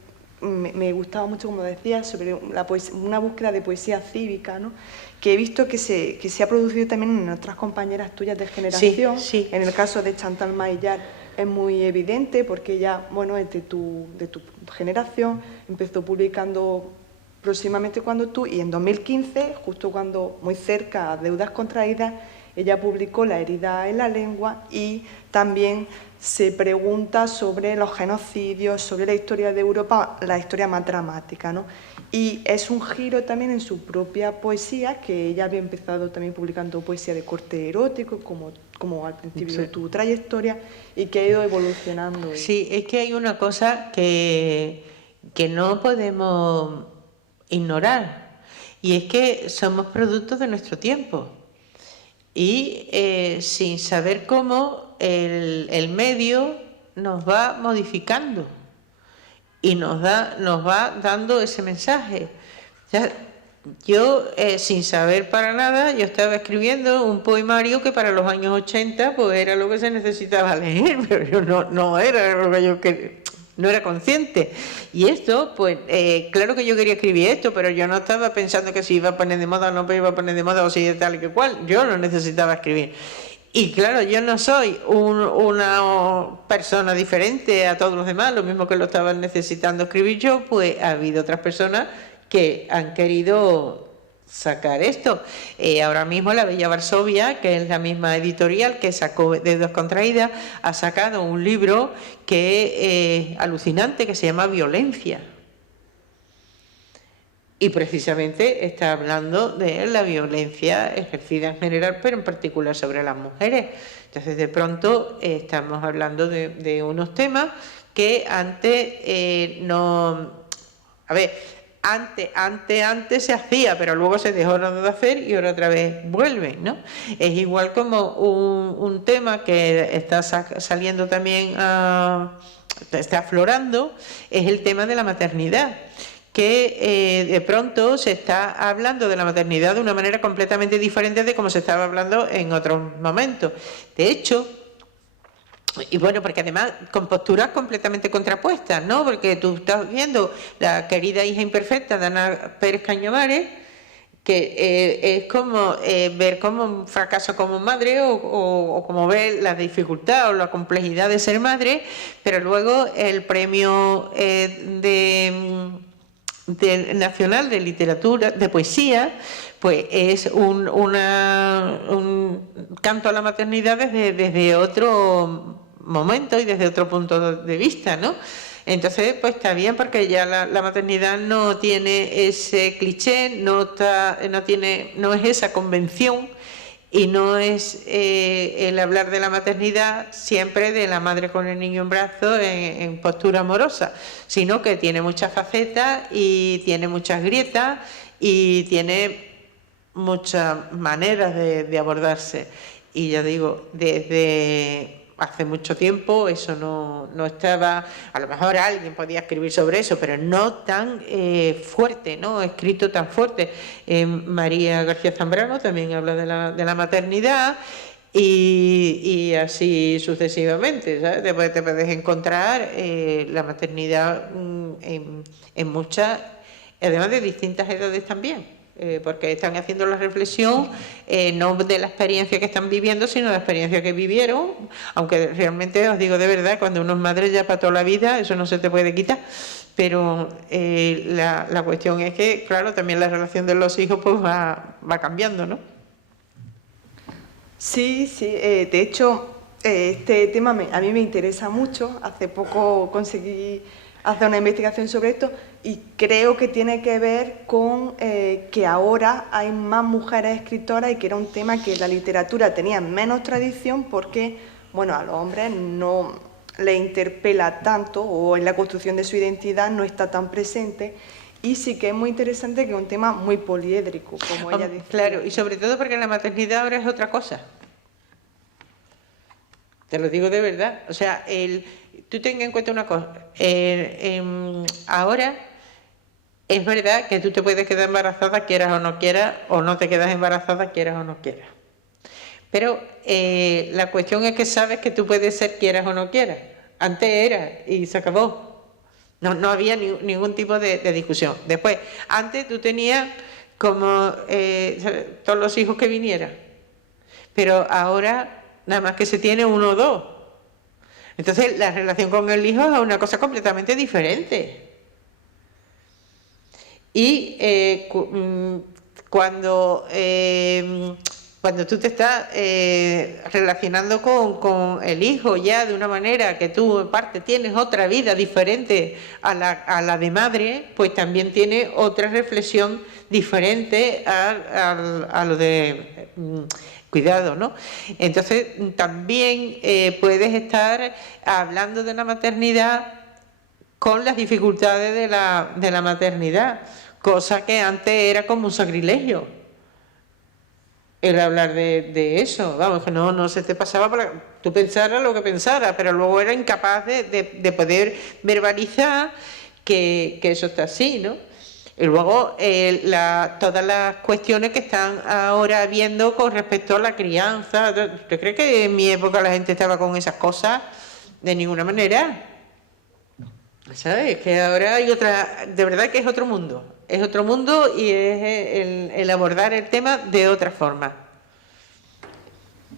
me gustaba mucho como decías, sobre una búsqueda de poesía cívica, ¿no? Que he visto que se ha producido también en otras compañeras tuyas de generación. Sí. En el caso de Chantal Maillat es muy evidente porque ella, bueno, es de tu generación, empezó publicando próximamente cuando tú, y en 2015, justo cuando, muy cerca, Deudas contraídas, ella publicó La herida en la lengua y también se pregunta sobre los genocidios, sobre la historia de Europa, la historia más dramática, ¿no? Y es un giro también en su propia poesía, que ella había empezado también publicando poesía de corte erótico, como al principio de tu trayectoria, y que ha ido evolucionando. Sí, es que hay una cosa que no podemos ignorar, y es que somos productos de nuestro tiempo. Y sin saber cómo el medio nos va modificando y nos va dando ese mensaje. Yo, sin saber para nada, yo estaba escribiendo un poemario que para los años 80 pues era lo que se necesitaba leer, pero yo no era lo que yo quería. No era consciente. Y esto, pues, claro que yo quería escribir esto, pero yo no estaba pensando que si iba a poner de moda o no iba a poner de moda o si tal y que cual. Yo no necesitaba escribir. Y claro, yo no soy una persona diferente a todos los demás, lo mismo que lo estaban necesitando escribir yo, pues ha habido otras personas que han querido sacar esto. Ahora mismo la Bella Varsovia, que es la misma editorial que sacó Deudas contraídas, ha sacado un libro que es alucinante, que se llama Violencia. Y precisamente está hablando de la violencia ejercida en general, pero en particular sobre las mujeres. Entonces, de pronto, estamos hablando de unos temas que antes no... A ver... Antes se hacía, pero luego se dejó de hacer y ahora otra vez vuelve, ¿no? Es igual como un tema que está saliendo también, está aflorando, es el tema de la maternidad, que de pronto se está hablando de la maternidad de una manera completamente diferente de como se estaba hablando en otros momentos. De hecho, Y bueno, porque además con posturas completamente contrapuestas, ¿no? Porque tú estás viendo la querida hija imperfecta de Ana Pérez Cañamares, que es como ver como un fracaso como madre o como ver la dificultad o la complejidad de ser madre, pero luego el premio nacional de literatura, de poesía, pues es un canto a la maternidad desde otro momento y desde otro punto de vista, ¿no? Entonces, pues está bien, porque ya la maternidad no tiene ese cliché, no es esa convención, y no es el hablar de la maternidad siempre de la madre con el niño en brazos en postura amorosa, sino que tiene muchas facetas y tiene muchas grietas y tiene muchas maneras de abordarse. Y ya digo, desde hace mucho tiempo eso no estaba, a lo mejor alguien podía escribir sobre eso, pero no tan fuerte, no escrito tan fuerte. María García Zambrano también habla de la maternidad, y así sucesivamente, ¿sabes? Después te puedes encontrar la maternidad en muchas, además de distintas edades también. Porque están haciendo la reflexión no de la experiencia que están viviendo, sino de la experiencia que vivieron, aunque realmente os digo de verdad, cuando uno es madre ya para toda la vida, eso no se te puede quitar, pero la cuestión es que, claro, también la relación de los hijos pues va cambiando, ¿no? Sí, de hecho, este tema a mí me interesa mucho. Hace poco conseguí hacer una investigación sobre esto y creo que tiene que ver con que ahora hay más mujeres escritoras, y que era un tema que la literatura tenía menos tradición porque, bueno, a los hombres no les interpela tanto, o en la construcción de su identidad no está tan presente. Y sí que es muy interesante, que es un tema muy poliédrico, como ella dice. Claro, y sobre todo porque la maternidad ahora es otra cosa. Te lo digo de verdad. O sea, tú ten en cuenta una cosa. Ahora es verdad que tú te puedes quedar embarazada quieras o no te quedas embarazada quieras o no quieras. Pero la cuestión es que sabes que tú puedes ser quieras o no quieras. Antes era y se acabó. No había ningún tipo de discusión. Después, antes tú tenías como todos los hijos que vinieran, pero ahora nada más que se tiene uno o dos. Entonces la relación con el hijo es una cosa completamente diferente. Y cuando tú te estás relacionando con el hijo ya de una manera que tú en parte tienes otra vida diferente a la de madre, pues también tienes otra reflexión diferente a lo de cuidado, ¿no? Entonces también puedes estar hablando de la maternidad con las dificultades de la maternidad, cosa que antes era como un sacrilegio el hablar de eso. Vamos, que no se te pasaba para tú pensaras lo que pensaras, pero luego era incapaz de poder verbalizar que eso está así, ¿no? Y luego todas las cuestiones que están ahora viendo con respecto a la crianza. ¿Usted cree que en mi época la gente estaba con esas cosas? De ninguna manera. ¿Sabes? Que ahora hay otra, de verdad que es otro mundo y es el abordar el tema de otra forma.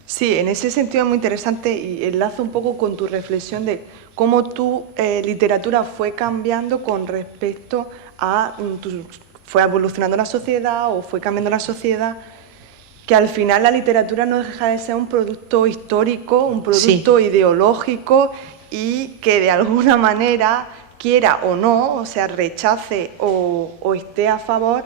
Sí, en ese sentido es muy interesante, y enlazo un poco con tu reflexión de cómo tu literatura fue cambiando con respecto a, fue evolucionando la sociedad o fue cambiando la sociedad, que al final la literatura no deja de ser un producto histórico, un producto ideológico, y que de alguna manera, quiera o no, o sea, rechace o esté a favor,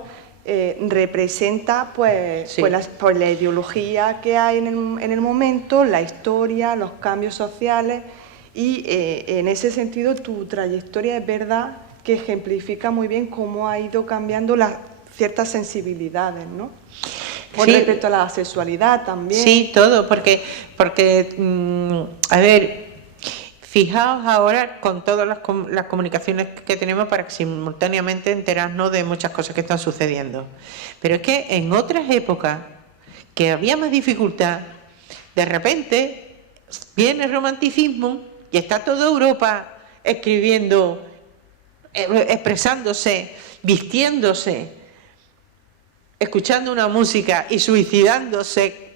representa pues la ideología que hay en el momento, la historia, los cambios sociales, y en ese sentido tu trayectoria es verdad que ejemplifica muy bien cómo ha ido cambiando ciertas sensibilidades, ¿no? Con respecto a la sexualidad también. Sí, todo, porque a ver, fijaos ahora con todas las comunicaciones que tenemos para simultáneamente enterarnos de muchas cosas que están sucediendo. Pero es que en otras épocas, que había más dificultad, de repente viene el romanticismo y está toda Europa escribiendo, expresándose, vistiéndose, escuchando una música y suicidándose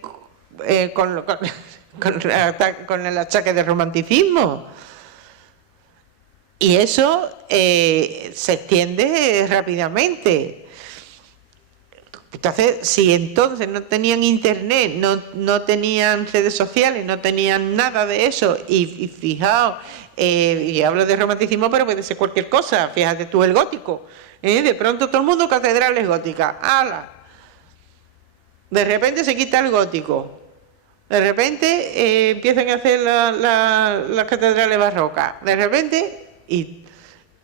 con el achaque del romanticismo. Y eso se extiende rápidamente. Entonces, si entonces no tenían internet, no tenían redes sociales, no tenían nada de eso, y fijaos, y hablo de romanticismo, pero puede ser cualquier cosa, fíjate tú el gótico, de pronto todo el mundo catedrales góticas, ¡hala! De repente se quita el gótico, de repente empiezan a hacer las catedrales barrocas, de repente, y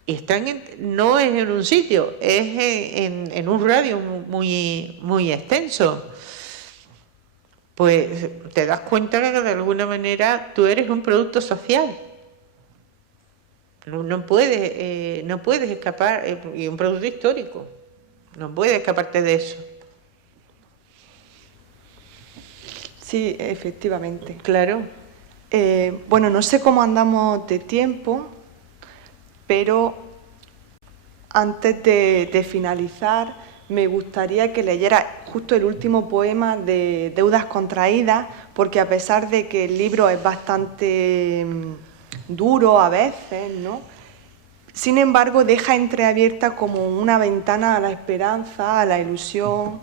están no es en un sitio, es en un radio muy extenso. Pues te das cuenta que de alguna manera tú eres un producto social. No puedes escapar, y un producto histórico. No puedes escaparte de eso. Sí, efectivamente. Claro. Bueno, no sé cómo andamos de tiempo, pero antes de finalizar, me gustaría que leyera justo el último poema de Deudas contraídas, porque a pesar de que el libro es bastante duro a veces, ¿no? Sin embargo, deja entreabierta como una ventana a la esperanza, a la ilusión,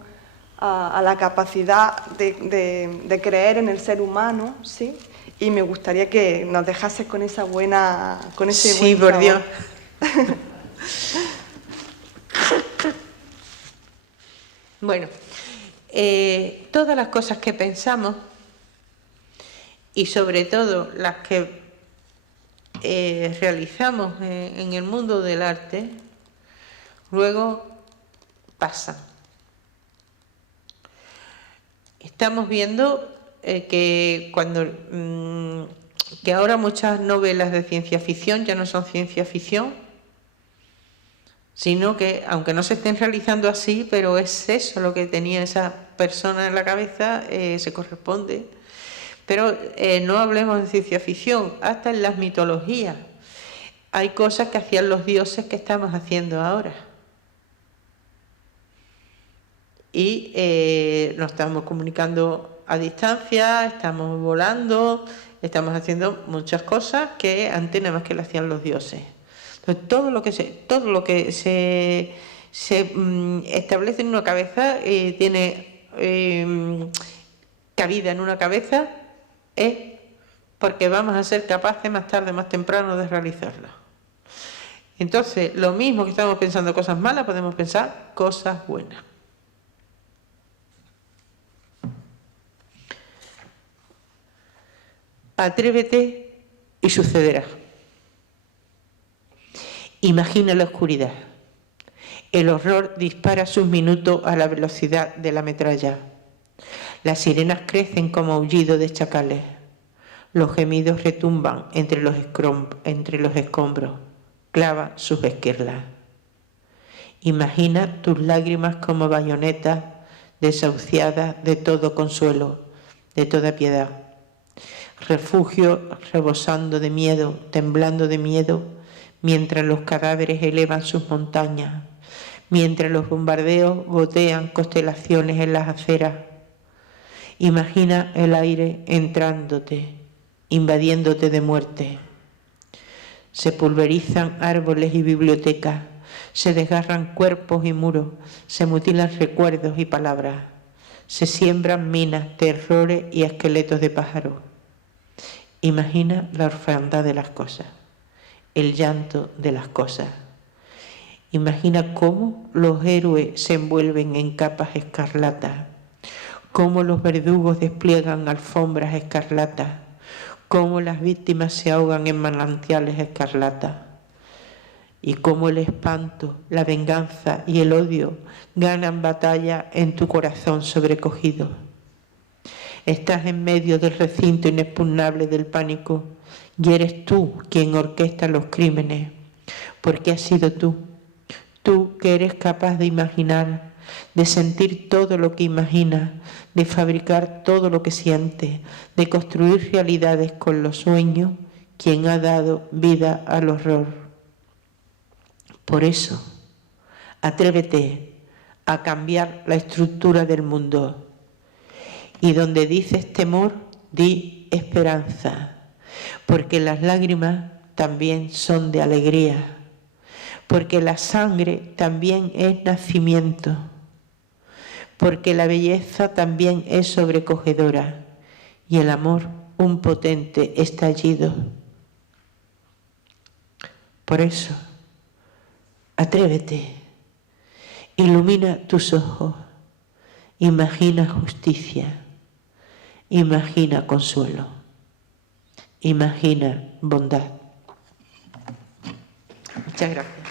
a la capacidad de creer en el ser humano, ¿sí? Y me gustaría que nos dejases con ese buen sí, por Dios. Bueno, todas las cosas que pensamos y sobre todo las que realizamos en el mundo del arte, luego pasan. Estamos viendo que ahora muchas novelas de ciencia ficción ya no son ciencia ficción, sino que, aunque no se estén realizando así, pero es eso lo que tenía esa persona en la cabeza, se corresponde. Pero no hablemos de ciencia ficción, hasta en las mitologías hay cosas que hacían los dioses que estamos haciendo ahora. Y nos estamos comunicando a distancia, estamos volando, estamos haciendo muchas cosas que antes nada más que lo hacían los dioses. Entonces, todo lo que se establece en una cabeza, tiene cabida en una cabeza, es porque vamos a ser capaces más tarde, más temprano, de realizarlo. Entonces, lo mismo que estamos pensando cosas malas, podemos pensar cosas buenas. Atrévete y sucederá. Imagina la oscuridad. El horror dispara sus minutos a la velocidad de la metralla. Las sirenas crecen como aullido de chacales. Los gemidos retumban entre los escombros. Clava sus esquirlas. Imagina tus lágrimas como bayonetas desahuciadas de todo consuelo, de toda piedad. Refugio rebosando de miedo, temblando de miedo, mientras los cadáveres elevan sus montañas, mientras los bombardeos gotean constelaciones en las aceras. Imagina el aire entrándote, invadiéndote de muerte. Se pulverizan árboles y bibliotecas, se desgarran cuerpos y muros, se mutilan recuerdos y palabras, se siembran minas, terrores y esqueletos de pájaros. Imagina la orfandad de las cosas, el llanto de las cosas. Imagina cómo los héroes se envuelven en capas escarlatas, cómo los verdugos despliegan alfombras escarlatas, cómo las víctimas se ahogan en manantiales escarlatas, y cómo el espanto, la venganza y el odio ganan batalla en tu corazón sobrecogido. Estás en medio del recinto inexpugnable del pánico y eres tú quien orquesta los crímenes, porque has sido tú que eres capaz de imaginar de sentir todo lo que imagina, de fabricar todo lo que siente, de construir realidades con los sueños, quien ha dado vida al horror. Por eso, atrévete a cambiar la estructura del mundo. Y donde dices temor, di esperanza, porque las lágrimas también son de alegría, porque la sangre también es nacimiento, porque la belleza también es sobrecogedora y el amor un potente estallido. Por eso, atrévete, ilumina tus ojos, imagina justicia, imagina consuelo, imagina bondad. Muchas gracias.